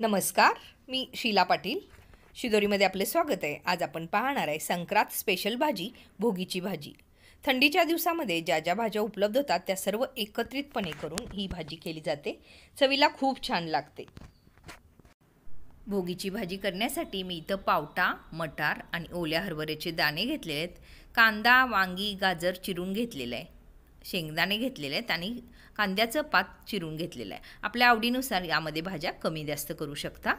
नमस्कार, मी शीला पाटील. शिदोरीमध्ये आपले स्वागत आहे. आज आपण पाहणार आहे संक्रांत स्पेशल भाजी, भोगीची भाजी. थंडीच्या दिवसामध्ये ज्या ज्या भाज्या उपलब्ध होतात त्या सर्व एकत्रितपणे करून ही भाजी केली जाते. चवीला खूप छान लागते. भोगीची भाजी करण्यासाठी मी इथं पावटा, मटार आणि ओल्या हरभऱ्याचे दाणे घेतलेले आहेत. कांदा, वांगी, गाजर चिरून घेतलेलं आहे. शेंगदाणे घेतलेले आहेत आणि कांद्याचं पात चिरून घेतलेलं आहे. आपल्या आवडीनुसार यामध्ये भाज्या कमी जास्त करू शकता.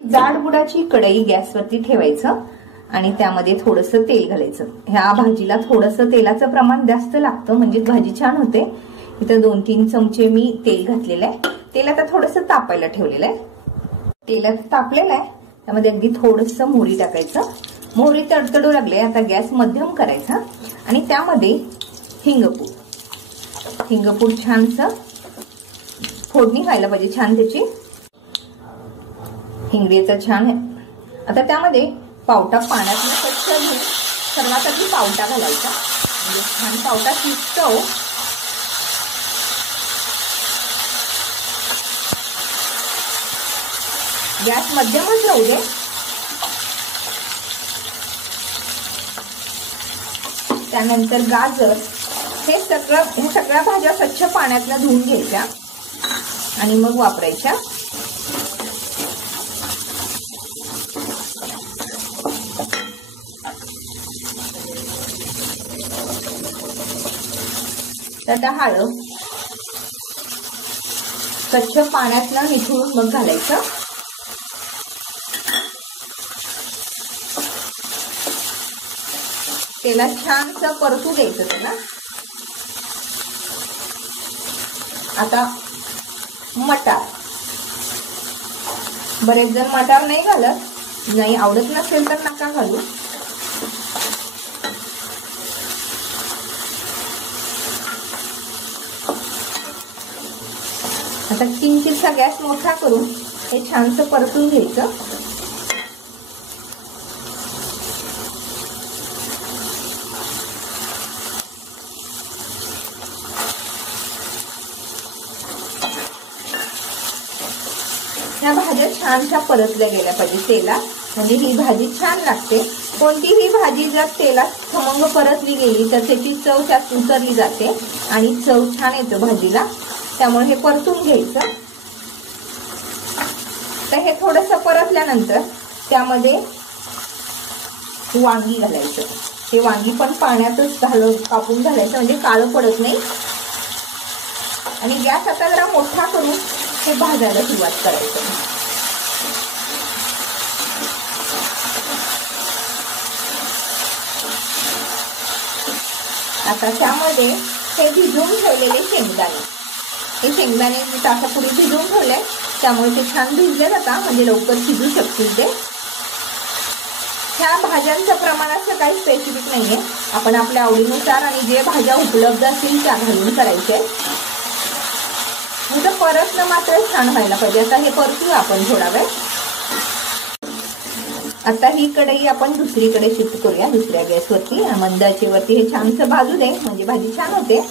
जाड बुडाची कढई गॅसवरती ठेवायचं आणि त्यामध्ये थोडंसं तेल घालायचं. ह्या भाजीला थोडंसं तेलाचं प्रमाण जास्त लागतं म्हणजे भाजी छान होते. इथं 2-3 चमचे मी तेल घातलेलं आहे. तेल आता थोडंसं तापायला ठेवलेलं आहे. तेलात तापलेलं आहे त्यामध्ये अगदी थोडंसं मोहरी टाकायचं. मोहरी तडतडू लागले आता गॅस मध्यम करायचा आणि त्यामध्ये हिंगपूड छानसं फोडणी व्हायला पाहिजे. छान त्याची हिंगडीचं छान आहे. आता त्यामध्ये पावटा पाण्यात स्वच्छ घेऊन सर्वात आधी पावटा घालायचा म्हणजे छान पावटा शिजतो. गॅस मध्यमच राहू दे. त्यानंतर गाजर हे सगळ्या भाज्या स्वच्छ पाण्यातनं धुवून घ्यायच्या आणि मग वापरायच्या. आता हळद स्वच्छ पाण्यातनं निथळून मग घालायचं. त्याला छानसं परतू द्यायचं त्याला. आता मटार, बरेच जण मटार नाही घालत, नाही आवडत नसेल तर नका घालू. आता किंचितसा गॅस मोठा करून हे छानसं परतून घ्यायचं. ह्या भाज्या छानशा परतल्या गेल्या पाहिजे तेलात म्हणजे ही भाजी छान लागते. कोणतीही भाजी जर तेलात खमंग परतली गेली तर त्याची चव त्यात उतरली जाते आणि चव छान येतो भाजीला. त्यामुळे हे परतून घ्यायचं. तर हे थोडंसं परतल्यानंतर त्यामध्ये वांगी घालायचं. हे वांगी पण पाण्यातच कापून घालायचं म्हणजे काळं पडत नाही. आणि गॅस आता जरा मोठा करून हे भाजायला सुरुवात करायचं. आता त्यामध्ये हे भिजवून ठेवलेले शेंगदाणे तासापुरी भिजवून ठेवले त्यामुळे ते छान भिजले जातात म्हणजे लवकर शिजू शकतील ते. ह्या भाज्यांचं प्रमाण असं काही स्पेसिफिक नाहीये. आपण आपल्या आवडीनुसार आणि जे भाज्या उपलब्ध असतील त्या घालून करायचे. म्हणजे परतणं मात्र छान व्हायला पाहिजे. आता हे परतूया आपण थोडा वेळ. आता ही कढई आपण दुसरीकडे शिफ्ट करूया, दुसऱ्या गॅसवरती मंद आचेवरती. हे छानसं भाजू दे म्हणजे भाजी छान होते.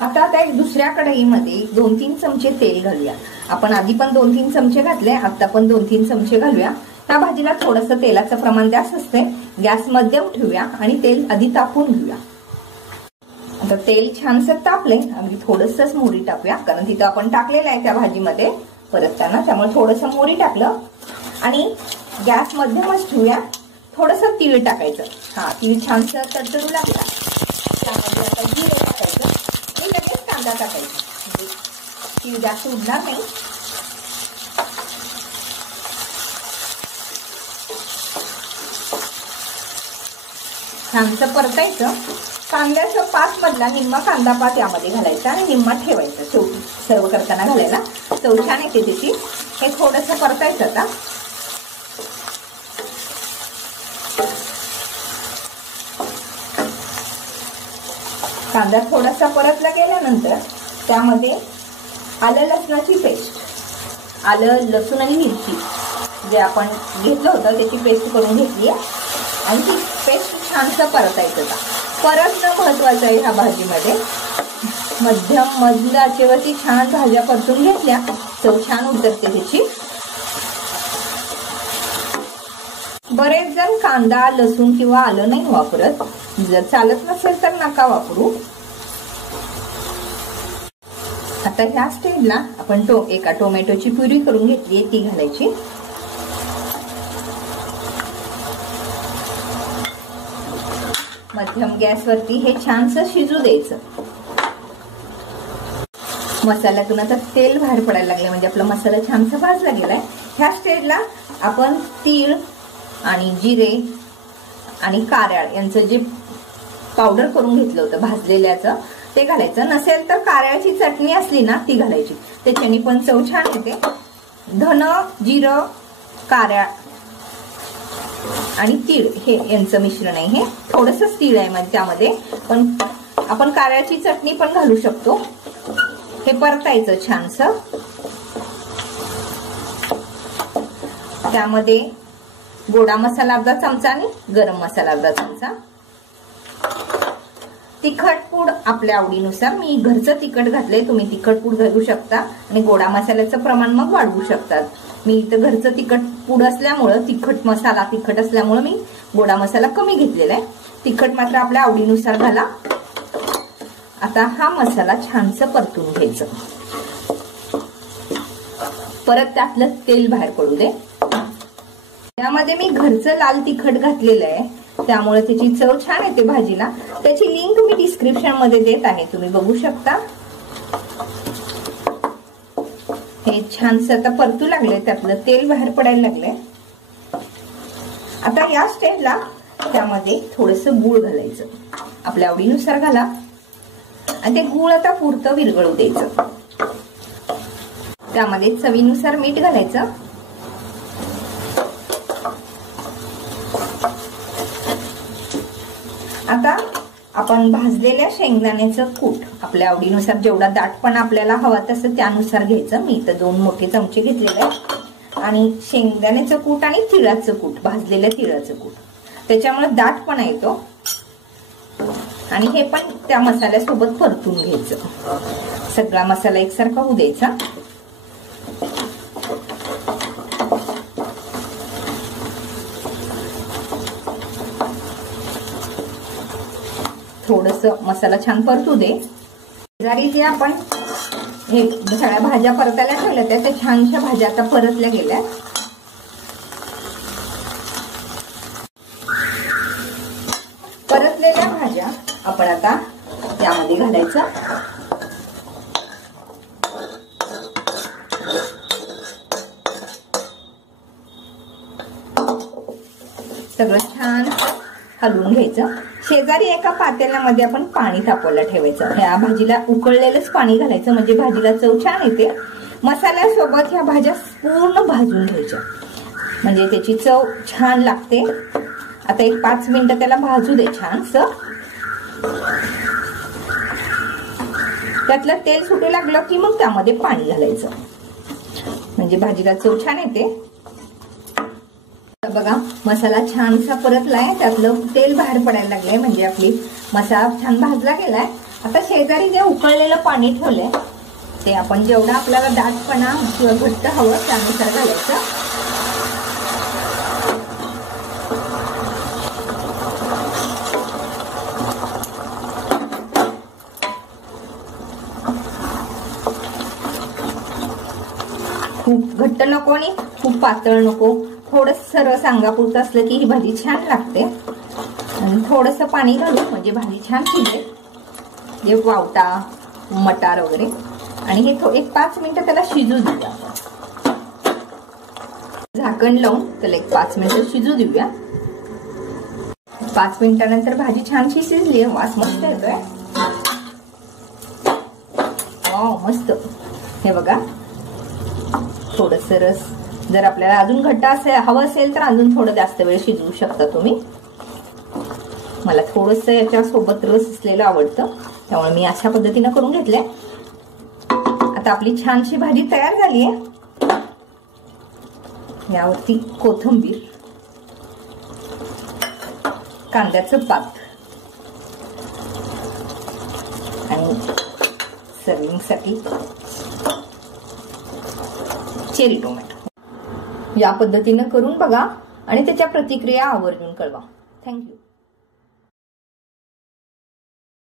आता एक दुसऱ्या कढईमध्ये 2-3 चमचे तेल घालूया. आपण आधी पण 2-3 चमचे घातले, आता पण 2-3 चमचे घालूया. त्या भाजीला थोडंसं तेलाचं प्रमाण जास्त असते. गॅस मध्यम ठेवूया आणि तेल आधी तापवून घेऊया. आता तेल छानसं तापले अगदी थोडंसंच मोहरी टाकूया कारण तिथं आपण टाकलेलं आहे त्या भाजीमध्ये परतताना. त्यामुळे थोडंसं मोहरी टाकलं आणि गॅस मध्यमच ठेवूया. थोडंसं तीळ टाकायचं. तीळ छानसं तडतडू लागला त्यामध्ये आता जिरे टाकायचं आणि लगेच कांदा टाकायचा म्हणजे तीळ जास्त उडणार नाही. छानसं परतायचं. कांद्याचं पात मधला निम्मा कांदा पात यामध्ये घालायचा आणि निम्मा ठेवायचा शेवटी सर्व करताना घालायला. चव छान येते त्याची. हे थोडंसं परतायचं. आता कांदा थोडासा परतला गेल्यानंतर त्यामध्ये आलं लसणाची पेस्ट, आलं लसूण आणि मिरची जे आपण घेतलं होतं त्याची पेस्ट करून घेतली आणि ती पेस्ट छानसं परतायचं. परतणं महत्वाचं आहे ह्या भाजीमध्ये. मध्यम मंद आचेवरती छान भाज्या परतून घेतल्या, चव छान उतरते त्याची. बरेच जण कांदा, लसूण किंवा आलं नाही वापरत. जर चालत नसेल तर नका वापरू. आता ह्या स्टेजला आपण एका टोमॅटोची प्युरी करून घेतली, ती घालायची. मध्यम गॅसवरती हे छानसं शिजू द्यायचं. मसाल्यातून आता तेल बाहेर पडायला लागले, म्हणजे आपला मसाला छानसा भाजला गेलाय. ह्या स्टेजला आपण तीळ आणि जिरे आणि कारळ यांचं जे पावडर करून घेतलं होतं भाजलेल्याचं ते घालायचं. नसेल तर कारळची चटणी असली ना ती घालायची, त्याच्याने पण चव छान येते. धन, जिरं, कारळ आणि तीळ हे यांचं मिश्रण आहे. हे थोडंसं तीळ आहे त्यामध्ये, पण आपण कारळची चटणी पण घालू शकतो. हे परतायचं छानसं. त्यामध्ये गोडा मसाला अर्धा चमचा आणि गरम मसाला अर्धा चमचा. तिखट पूड आपल्या आवडीनुसार. मी घरचं तिखट घातलंय, तुम्ही तिखट पूड घालू शकता आणि गोडा मसाल्याचं प्रमाण मग वाढवू शकतात. मी इथं घरचं तिखट पूड असल्यामुळं, तिखट असल्यामुळं मी गोडा मसाला कमी घेतलेला आहे. तिखट मात्र आपल्या आवडीनुसार घाला. आता हा मसाला छानसं परतून घ्यायचं. परत त्यातलं तेल बाहेर पडू दे. त्यामध्ये मी घरचं लाल तिखट घातलेलं आहे, त्यामुळे त्याची चव छान येते भाजीला. त्याची लिंक मी डिस्क्रिप्शन मध्ये देत आहे, तुम्ही बघू शकता. हे छानसं आता परतू लागले, त्यातलं तेल बाहेर पडायला लागले. आता या स्टेजला त्यामध्ये थोडंसं गूळ घालायचं, आपल्या आवडीनुसार घाला. आणि ते गूळ आता पुरतं विरघळू द्यायचं. त्यामध्ये चवीनुसार मीठ घालायचं. आता आपण भाजलेल्या शेंगदाण्याचं कूट आपल्या आवडीनुसार, जेवढा दाटपणा आपल्याला हवा तसं त्यानुसार घ्यायचं. मी इथं 2 मोठे चमचे घेतलेले आहे. आणि शेंगदाण्याचं कूट आणि तिळाचं कूट, भाजलेल्या तिळाचं कूट, त्याच्यामुळे दाटपणा येतो. आणि हे पण त्या मसाल्यासोबत परतून घ्यायचं. सगळा मसाला एकसारखा होऊ द्यायचा. थोडंसं मसाला छान परतू दे. जरी जे आपण हे सगळ्या भाज्या परतायला ठेवल्या त्या छानशा भाज्या आता परतल्या गेल्या. परतलेल्या भाज्या आपण आता त्यामध्ये घालायचं. सगळं छान हलवून घ्यायचं. शेजारी एका पातेल्यामध्ये आपण पाणी तापवायला ठेवायचं. ह्या भाजीला उकळलेलंच पाणी घालायचं, म्हणजे भाजीला चव छान येते. मसाल्यासोबत ह्या भाज्या पूर्ण भाजून घ्यायच्या, म्हणजे त्याची चव छान लागते. आता एक 5 मिनिटं त्याला भाजू दे छानसं. त्यातलं तेल सुटू लागलं की मग त्यामध्ये पाणी घालायचं, म्हणजे भाजीला चव छान येते. बघा मसाला छानसा परतलाय, त्यातलं तेल बाहेर पडायला लागलंय, म्हणजे आपली मसाला छान भाजला गेलाय. आता शेजारी जे उकळलेलं पाणी ठेवलंय ते आपण जेवढा आपल्याला दाटपणा किंवा घट्ट हवं त्यानुसार घालायचं. खूप घट्ट नको आणि खूप पातळ नको, थोडंसं रस अंगापुरतं असलं की ही भाजी छान लागते. आणि थोडंसं पाणी घालू म्हणजे भाजी छान शिजेल, जे वावटा, मटार वगैरे. आणि हे एक 5 मिनिटं त्याला शिजू देऊया. झाकण लावून त्याला एक 5 मिनिटं शिजू देऊया. 5 मिनिटानंतर भाजी छानशी शिजली, वास मस्त येतोय. वाव मस्त. हे बघा थोडंसं रस, जर आपल्याला अजून घट्ट हवं असेल तर अजून थोडं जास्त वेळ शिजवू शकता तुम्ही. मला थोडंसं याच्या सोबत रस असलेलं आवडतं, त्यामुळे मी अशा पद्धतीनं करून घेतलंय. आता आपली छानशी भाजी तयार झाली आहे. यावरती कोथिंबीर, कांद्याचं पात आणि सर्विंगसाठी चेरी टोमॅटो. या पद्धतीनं करून बघा आणि त्याच्या प्रतिक्रिया आवर्जून कळवा. थँक्यू.